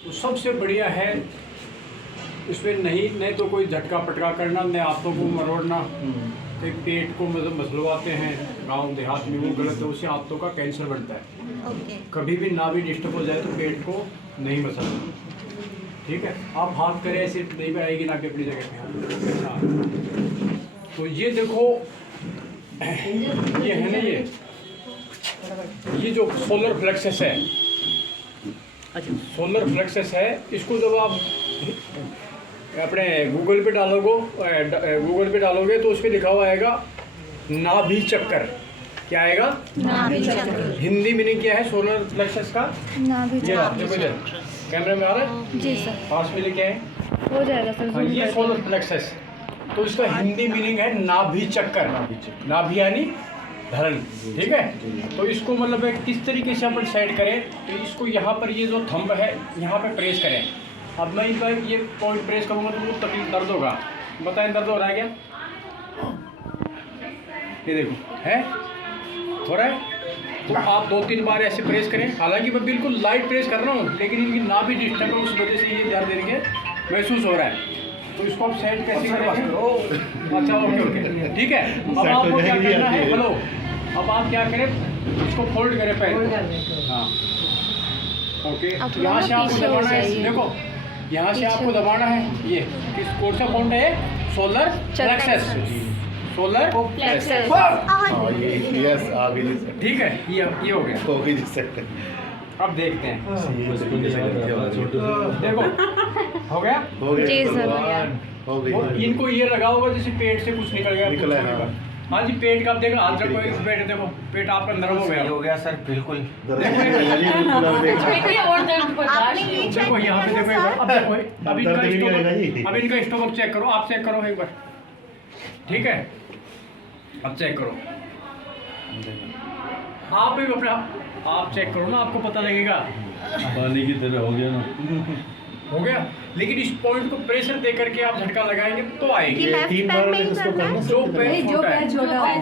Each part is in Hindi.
तो सबसे बढ़िया है इसमें नहीं तो कोई झटका पटका करना, नहीं हाथों को मरोड़ना, तो पेट को मतलब मसलवाते हैं गांव देहात में, वो गलत है। उससे हाथों का कैंसर बढ़ता है। कभी भी ना भी डिस्टर्ब हो जाए तो पेट को नहीं मसलना, ठीक है। आप हाथ करें ऐसे नहीं भी आएगी ना कि अपनी जगह पे। हाँ, तो ये देखो ये है ना, ये जो सोलर प्लेक्सस है, सोलर प्लेक्सस है, इसको जब आप अपने गूगल पे डालोगे तो उस पर लिखा हुआ आएगा नाभि चक्कर। क्या आएगा? नाभि चक्कर। हिंदी मीनिंग क्या है सोलर प्लेक्सस का? नाभि चक्कर। कैमरे में आ रहा है जी सर, पास में लेके आए, हो जाएगा सर। हाँ, ये सोलर प्लेक्सस, तो इसका हिंदी मीनिंग है नाभि चक्कर। नाभि यानी धरण, ठीक है। तो इसको मतलब किस तरीके से अपन सेट करें, तो इसको यहाँ पर ये जो थंब है यहाँ पे प्रेस करें। अब मैं इस बार ये पॉइंट प्रेस करूँगा तो वो तकलीफ दर्द होगा। बताएं दर्द हो रहा है क्या? ये देखो है, हो रहा है। तो आप 2-3 बार ऐसे प्रेस करें। हालांकि मैं बिल्कुल लाइट प्रेस कर रहा हूँ, लेकिन इनकी नाभि डिस्टर्ब है, उस वजह से ये ध्यान देने के महसूस हो रहा है। तो इसको आप सेट कैसे करेंगे? अच्छा, ओके, ठीक है। अब आपको क्या करना है, हेलो, अब आप क्या करें, इसको फोल्ड करें पहले। हाँ, ओके। यहाँ से आपको दबाना है, देखो यहाँ से आपको दबाना है। ये किस कोड से फाउंड है? Solar plexus, solar plexus. Yes, आ गई। ठीक है, ये हो गया। हो गई जिससे अब देखते हैं, देखो हो गया जी सर, हो गई। इनको ये लगा होगा जैसे पेट से कुछ निकल गया। हाँ जी, पेट का आप देखो, हाथ रखो, पेट देखो, पेट आपका नरम हो गया सर, बिल्कुल। देखो यहाँ पे देखो एक बार, अब देखो, अब इनका स्टोमक चेक करो, आप चेक करो एक बार, ठीक है। अब चेक करो, आप भी अपना आप चेक करो ना, आपको पता लगेगा। पानी की तरह हो गया ना, हो गया। लेकिन इस पॉइंट को प्रेशर दे करके आप झटका लगाएंगे तो आएगी। 3 बार इसको करना। जो पैर छोटा है,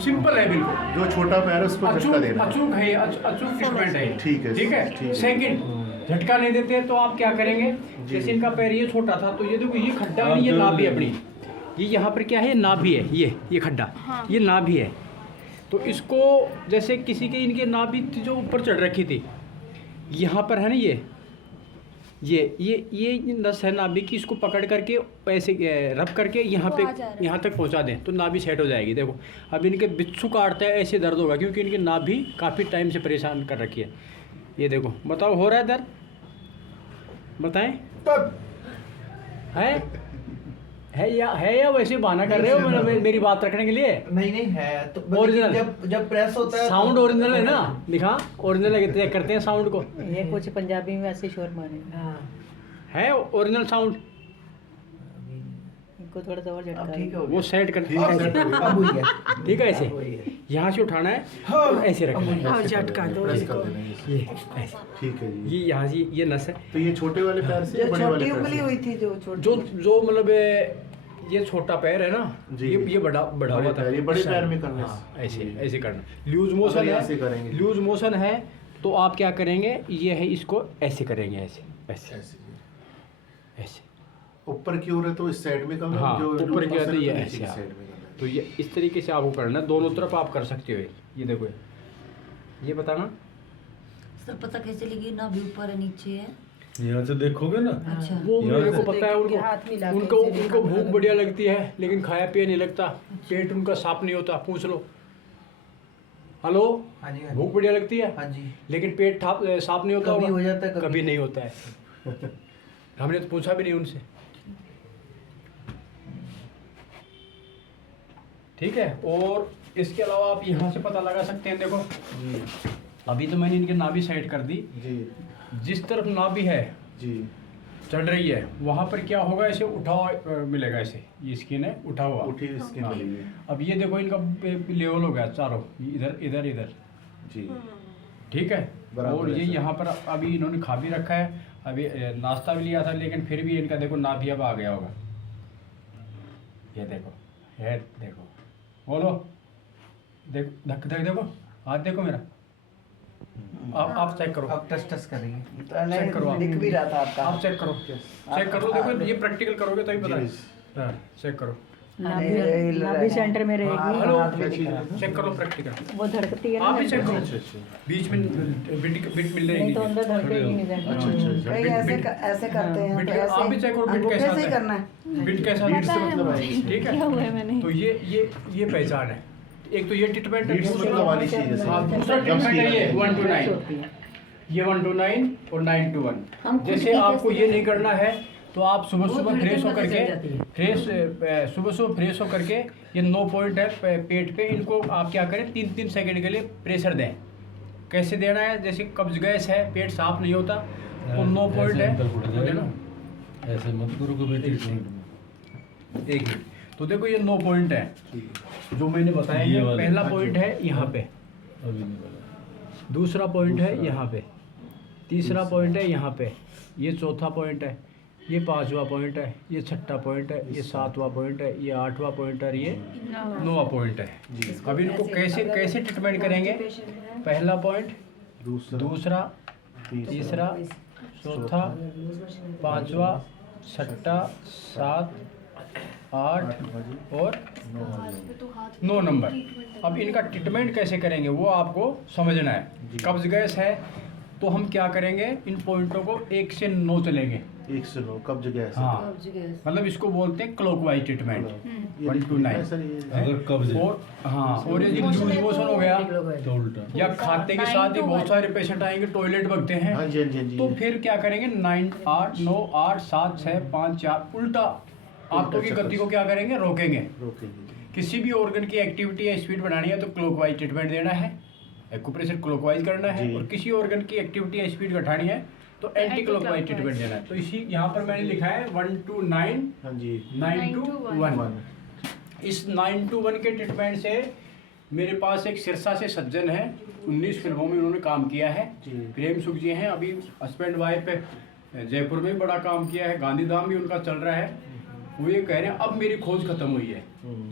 सिंपल है बिल्कुल। जो छोटा पैर है उस पर झटका देना। अचूक है, अचूक ट्रीटमेंट है। ठीक है, ठीक है। सेकंड, झटका नहीं देते तो आप क्या करेंगे, जैसे इनका पैर ये छोटा था, तो ये देखो ये खड्डा है, ये नाभि है अपनी, ये यहाँ पर क्या है, नाभि है, ये खड्डा, ये नाभि है। तो इसको जैसे किसी के इनके नाभि जो ऊपर चढ़ रखी थी, यहाँ पर है ना, ये नस है नाभि की, इसको पकड़ करके ऐसे रब करके यहाँ तक पहुँचा दें तो नाभि सेट हो जाएगी। देखो अब इनके बिच्छू काटते हैं ऐसे दर्द होगा, क्योंकि इनकी नाभि काफ़ी टाइम से परेशान कर रखी है। ये देखो, बताओ हो रहा है दर्द? बताएं है या वैसे बहाना कर रहे हो मतलब मेरी बात रखने के लिए? नहीं है तो ओरिजिनल, जब प्रेस होता है साउंड ओरिजिनल है ना, दिखा ओरिजिनल चेक करते हैं साउंड को। ये कुछ पंजाबी में ऐसे शोर मारे है ओरिजिनल साउंड, इनको थोड़ा सा और झटका ठीक है, वो सेट कर, अब हुई है। ठीक है। ऐसे यहाँ से उठाना है और ऐसे रखना है, और झटका दो प्रेस कर देना है। ये ऐसे, ठीक है जी। ये यहाँ से ये नस है। तो ये छोटे वाले पैर से जो बड़े वाले छोटी पैर उंगली से? हुई थी, जो छोटी जो मतलब ये छोटा पैर है ना जी। ये बढ़ा हुआ था, ये बड़े पैर में करना है। हाँ, ऐसे करना। लूज मोशन अगर है, ऐसे करेंगे। लूज मोशन है तो आप क्या करेंगे, ये है इसको ऐसे करेंगे, ऐसे ऐसे ऊपर की ओर है तो इस साइड में करना। हाँ, जो ऊपर की ओर तो ये नीचे ऐसे की हाँ। साइड में करना है। तो ये इस तरीके से आपको करना है, दोनों तरफ आप कर सकते हो। ये देखो, ये बताना सर, पता कैसे लगी ना भी ऊपर है नीचे है? यहाँ से देखोगे ना, अच्छा, वो यहाँ मेरे को से पता है, देखेंगे, हाथ मिला के उनको ऐसे उनको दिखा भूख दो। बढ़िया लगती है, लेकिन खाया पिया नहीं लगता, पेट उनका साफ नहीं होता। पूछ लो, हेलो, हाँ जी, भूख बढ़िया लगती है, हाँ जी, लेकिन पेट साफ नहीं होता कभी होगा? हो जाता है, कभी नहीं होता है। हमने तो पूछा भी नहीं उनसे, ठीक है। और इसके अलावा आप यहाँ से पता लगा सकते हैं। देखो जी अभी तो मैंने इनके नाभि साइड कर दी, जी जिस तरफ नाभि है जी चढ़ रही है वहाँ पर क्या होगा, ऐसे उठा हुआ मिलेगा, ऐसे ये स्किन है उठा हुआ। उठी हुई स्किन हाँ। मिली है। अब ये देखो इनका लेवल हो गया चारों, इधर इधर इधर, जी ठीक है। बराबर और है ये सर। यहाँ पर अभी इन्होंने खा भी रखा है, अभी नाश्ता भी लिया था, लेकिन फिर भी इनका देखो नाभि अब आ गया होगा। ये देखो, है देखो, बोलो, देखो धक धक, देखो हाथ देखो मेरा, आप चेक करो, अब टच टच करेंगे चेक करो आप। दिख भी रहा था आपका। आप चेक करो, चेक कर लो। देखो ये प्रैक्टिकल करोगे तभी पता है। हाँ, चेक करो, नाभि सेंटर में रहेगी। हेलो, हाथ में दिख रहा है। चेक करो प्रैक्टिकल। वो धड़कती है ना, आप भी चेक करो, अच्छा अच्छा बीच में बिट मिल रही नहीं तो अंदर धड़केगी नहीं अच्छा सेंटर। अच्छा कई ऐसे करते हैं बिट तो ऐसे आप भी चेक करो, बिट अंगूठे कैसा से ही आता करना है, है। बिट कैसा बीट से आता है। मतलब आएगी। ठीक किया हुआ है मैंने। है, तो ये पहचान है। एक तो ये ट्रीटमेंट है, बीट से मतलब वाली चीज है। हाँ, दूसरा ट्रीटमेंट है ये 1 to 9, ये 1 to 9 और 9 to 1। हम खुद जैसे भी आपको कैसे ये नहीं करना है तो आप सुबह वो सुबह धड़कन फ्रेश पता होकर चल के जाती है। सुबह फ्रेश होकर के ये 9 पॉइंट है पेट पे, इनको आप क्या करें 3-3 सेकंड के लिए प्रेशर दें। कैसे देना है, जैसे कब्ज गैस है, पेट साफ नहीं होता तो 9 पॉइंट ऐसे है अंदर घुट तो जाएगा। देना। ऐसे मत करो कभी ट्रीटमेंट। एक मिनट, तो देखो ये 9 पॉइंट है जो मैंने बताया ये है। वाले। पहला पॉइंट है यहाँ पे, अभी नहीं बोला। दूसरा पॉइंट है यहाँ पे, तीसरा पॉइंट है यहाँ पे, ये चौथा पॉइंट है, ये 5वां पॉइंट है, ये 6ठा पॉइंट है, ये 7वां पॉइंट है, ये 8वां पॉइंट है, ये 9वां पॉइंट है। अब इनको कैसे कैसे ट्रीटमेंट करेंगे, पहला पॉइंट, दूसरा, तीसरा, चौथा, 5वां, 6ठा, 7, 8 और 9 नंबर। अब इनका ट्रीटमेंट कैसे करेंगे वो आपको समझना है। कब्ज गैस है तो हम क्या करेंगे, इन पॉइंटों को 1 से 9 चलेंगे। 1 से 9 कब्ज गैस। हाँ, मतलब इसको बोलते हैं क्लॉकवाइज ट्रीटमेंट, 1 to 9। अगर कब्ज है और हाँ, और यदि लूज मोशन हो गया तो उल्टा। या खाते के साथ ही बहुत सारे पेशेंट आएंगे, टॉयलेट भगते हैं, हाँ जी हाँ जी हाँ जी। तो फिर क्या करेंगे 9 8 9 8 7 6 5 4 उल्टा आंतों की गति को क्या करेंगे, रोकेंगे। रोकेंगे। किसी भी ऑर्गन की एक्टिविटी या स्पीड बढ़ानी है तो क्लॉकवाइज ट्रीटमेंट देना है, एक्यूप्रेशर क्लॉकवाइज करना है। जी। और किसी ऑर्गन की एक्टिविटी या स्पीड घटानी है तो एंटी क्लॉकवाइज ट्रीटमेंट देना है। तो इसी यहाँ पर मैंने लिखा है 1 to 9, हाँ जी 9 to 1। इस 9 to 1 के ट्रीटमेंट से मेरे पास एक सिरसा से सज्जन है, 19 फिल्मों में उन्होंने काम किया है। जी। प्रेम सुख जी हैं, अभी हस्बैंड वाइफ जयपुर में भी बड़ा काम किया है, गांधीधाम भी उनका चल रहा है। वो ये कह रहे हैं अब मेरी खोज खत्म हुई है,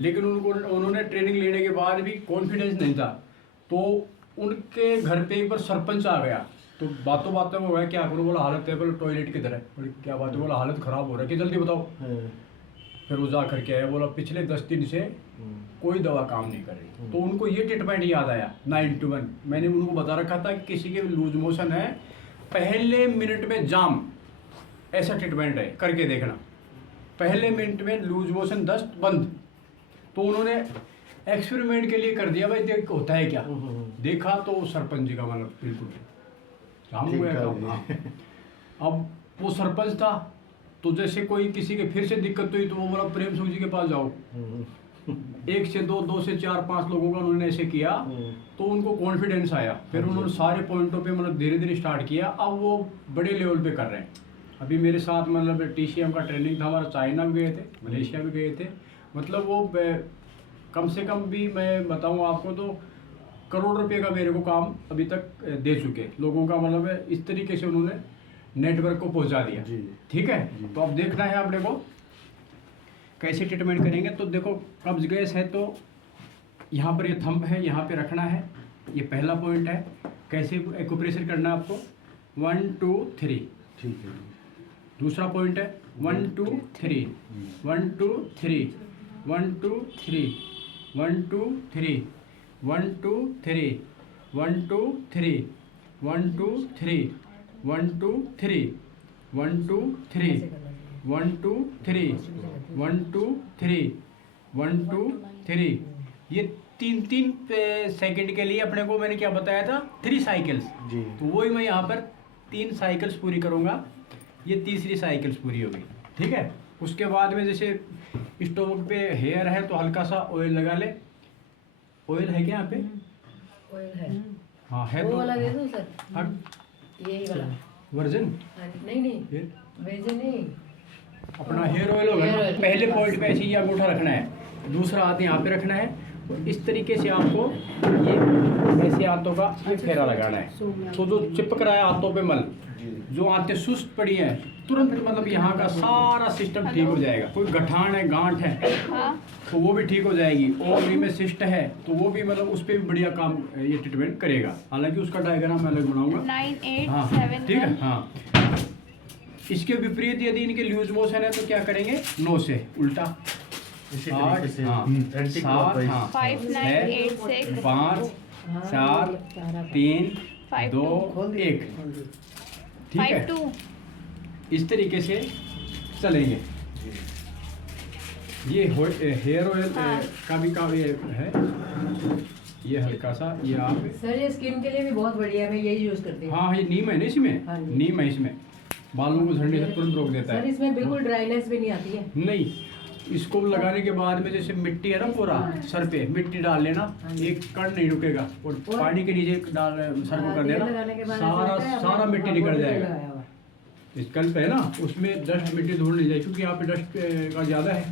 लेकिन उन्होंने ट्रेनिंग लेने के बाद भी कॉन्फिडेंस नहीं था। तो उनके घर पे एक बार सरपंच आ गया, तो बातों बातों में हो गया क्या करूँ, बोला हालत है, बोला टॉयलेट की तरह। बोले क्या बात है, बोला हालत ख़राब हो रहा है कि जल्दी बताओ। फिर वो जा करके आया, बोला पिछले 10 दिन से कोई दवा काम नहीं कर रही। तो उनको ये ट्रीटमेंट याद आया 9 to 1। मैंने उनको बता रखा था कि किसी के लूज मोशन है, पहले मिनट में जाम, ऐसा ट्रीटमेंट है, करके देखना। पहले मिनट में लूज मोशन दस्त बंद। तो उन्होंने एक्सपेरिमेंट के लिए कर दिया, भाई देख होता है क्या। देखा तो सरपंच जी का मतलब बिल्कुल जाम हो गया काम। हाँ। अब वो सरपंच था तो जैसे कोई किसी के फिर से दिक्कत हुई तो वो बोला प्रेम सुख जी के पास जाओ। 1 से 2, 2 से 4, 5 लोगों का उन्होंने ऐसे किया तो उनको कॉन्फिडेंस आया। फिर उन्होंने सारे पॉइंटों पे मतलब धीरे धीरे स्टार्ट किया। अब वो बड़े लेवल पे कर रहे हैं। अभी मेरे साथ मतलब TCM का ट्रेनिंग था हमारा, चाइना भी गए थे, मलेशिया भी गए थे। मतलब वो कम से कम भी मैं बताऊँ आपको तो करोड़ रुपए का मेरे को काम अभी तक दे चुके लोगों का। मतलब इस तरीके से उन्होंने नेटवर्क को पहुंचा दिया। जी। ठीक है, तो अब देखना है आपने को कैसे ट्रीटमेंट करेंगे। तो देखो कब्ज गैस है तो यहाँ पर ये थंब है, यहाँ पे रखना है, ये पहला पॉइंट है। कैसे एक्यूप्रेशर करना है आपको 1 2 3। ठीक है। दूसरा पॉइंट है 1 2 3 1 2 3 1 2 3 1 2 3 1 2 3 1 2 3 1 2 3 1 2 3 1 2 3 1 2 3 1 2 3 1 2 3। ये 3-3 सेकंड के लिए अपने को मैंने क्या बताया था 3 साइकिल्स। जी। तो वही मैं यहाँ पर 3 साइकिल्स पूरी करूँगा। ये तीसरी साइकिल्स पूरी हो गई। ठीक है, उसके बाद में जैसे स्टोमक पे हेयर है तो हल्का सा ऑयल लगा ले। ऑयल है क्या यहाँ पे? ऑयल है। हाँ है वो तो वाला दे दूं सर? हाँ, यही वाला। वर्जन नहीं नहीं, फिर वेज नहीं। अपना हेयर ऑयल होगा Hair ना। oil। पहले पॉइंट पे ऐसे ही अंगूठा रखना है, दूसरा हाथ यहाँ पे रखना है तो इस तरीके से आपको ये ऐसे हाथों का ये फेरा लगाना है। तो जो चिपक रहा है हाथों पे मल, जो आंतें सुस्त पड़ी हैं, तुरंत मतलब यहाँ का सारा सिस्टम ठीक हो जाएगा। कोई गठान है, गांठ है, तो वो भी ठीक हो जाएगी। ओवरी में सिस्ट है तो वो भी मतलब उस पर भी बढ़िया काम ये ट्रीटमेंट करेगा। हालांकि उसका डायग्राम मैं अलग बनाऊंगा। 9 8 हाँ 7 ठीक है। हाँ, इसके विपरीत यदि इनके लूज मोशन है तो क्या करेंगे, 9 से उल्टा, इसी तरीके से हाँ, एंटी 7, क्लॉकवाइज। हाँ, 5 9 8 6 5 4 3 5 2 1 ठीक 5 है। 2 इस तरीके से चलेंगे। ये हेयर ऑयल हाँ। का भी काम ये है, ये हल्का सा ये आप, सर ये स्किन के लिए भी बहुत बढ़िया है, मैं यही यूज करती हूँ। हाँ ये नीम है ना इसमें, हाँ जी। नीम है इसमें, बालों को झड़ने से तुरंत रोक देता सर है। इसमें बिल्कुल ड्राइनेस भी नहीं आती है। नहीं, इसको लगाने के बाद में जैसे मिट्टी है ना पूरा सर पे मिट्टी डाल लेना, एक कण नहीं रुकेगा, और पानी के नीचे डाल सर को कर तेल देना, लगाने के बाद सारा सारा मिट्टी निकल जाएगा। स्कल्प है ना उसमें डस्ट मिट्टी धूल नहीं जाएगी, क्योंकि यहाँ पे डस्ट का ज़्यादा है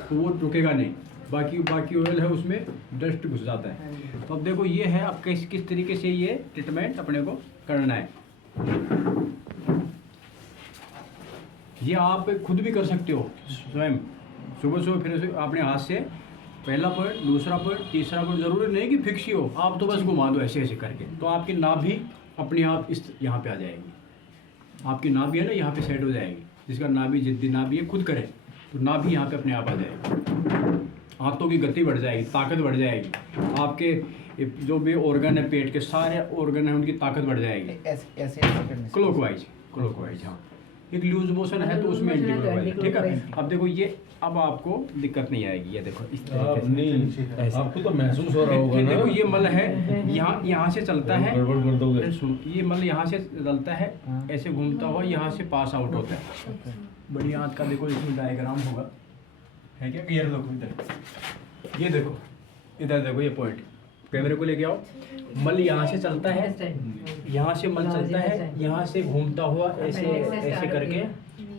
तो वो रुकेगा नहीं। बाकी ऑयल है उसमें डस्ट घुस जाता है। तो अब देखो ये है, अब किस तरीके से ये ट्रीटमेंट अपने को करना है। ये आप खुद भी कर सकते हो स्वयं, सुबह सुबह फिर से अपने हाथ से पहला पॉइंट, दूसरा पॉइंट, तीसरा पॉइंट, ज़रूरी नहीं कि फिक्स ही हो, आप तो बस घुमा दो ऐसे ऐसे करके, तो आपकी नाभि अपने आप इस यहाँ पे आ जाएगी। आपकी नाभि है ना यहाँ पे सेट हो जाएगी, जिसका नाभि जिद्दी नाभि है खुद करे तो नाभि यहाँ पे अपने आप आ जाएगी। हाथों की गति बढ़ जाएगी, ताकत बढ़ जाएगी, आपके जो भी ऑर्गन है पेट के सारे ऑर्गन है उनकी ताकत बढ़ जाएगी। ऐसे ऐसे करने से। क्लॉकवाइज हाँ। एक लूज मोशन है तो उसमें एंटी क्लॉकवाइज, ठीक है। अब देखो ये, अब आपको दिक्कत नहीं आएगी, ये देखो इस तरीके से। नहीं, आपको तो महसूस हो रहा होगा फिर ना। देखो ये मल है, यहाँ से चलता है, गड़बड़ कर दोगे। फिर सुन, ये मल यहाँ से चलता है, ऐसे घूमता हुआ यहाँ से पास आउट होता है। बड़ी आंत का देखो इसमें डायग्राम होगा, है क्या, क्लियर देखो इधर, ये देखो इधर देखो ये पॉइंट, कैमरे को लेके आओ। मल यहाँ से चलता है, यहाँ से मल चलता है, यहाँ से घूमता हुआ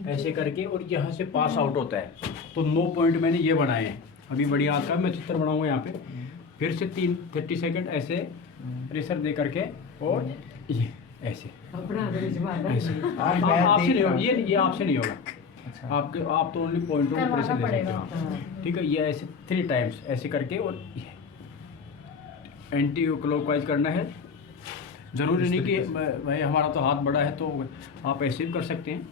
ऐसे करके और यहाँ से पास आउट होता है। तो 9 पॉइंट मैंने ये बनाए हैं। अभी बड़ी आंत का मैं चित्र बनाऊंगा यहाँ पे, फिर से 30 सेकंड ऐसे प्रेशर दे करके, और ये ऐसे आपसे नहीं होगा, ये आपसे नहीं होगा, आप तो ओनली पॉइंटों को प्रेशर दे सकते हो। हाँ, ठीक है। ये ऐसे 3 टाइम्स ऐसे करके, और एंटी क्लॉकवाइज करना है। ज़रूरी नहीं कि भाई हमारा तो हाथ बड़ा है तो आप ऐसे भी कर सकते हैं,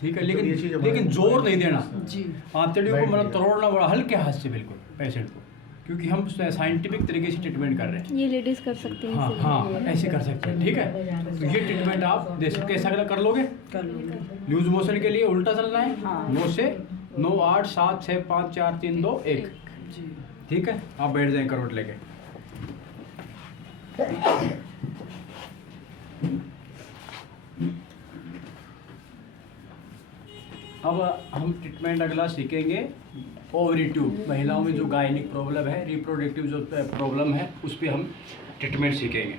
ठीक है, लेकिन जोर नहीं देना। आंतड़ियों को मतलब तोड़ना बड़ा हल्के हाथ से बिल्कुल पेशेंट को, क्योंकि हम साइंटिफिक तरीके से ट्रीटमेंट कर रहे हैं। ये लेडीज कर सकती हैं। हाँ हाँ, ऐसे कर सकते हैं, ठीक है। तो ये ट्रीटमेंट आप जैसे कैसा कर लोगे, लूज मोशन के लिए उल्टा चलना है, 9 से 9 8 7 6 5 4 3 2 1, ठीक है। आप बैठ जाएं करवट लेके। अब हम ट्रीटमेंट अगला सीखेंगे ओवरी ट्यूब। महिलाओं में जो गायनिक प्रॉब्लम है, रिप्रोडक्टिव जो प्रॉब्लम है, उस पर हम ट्रीटमेंट सीखेंगे।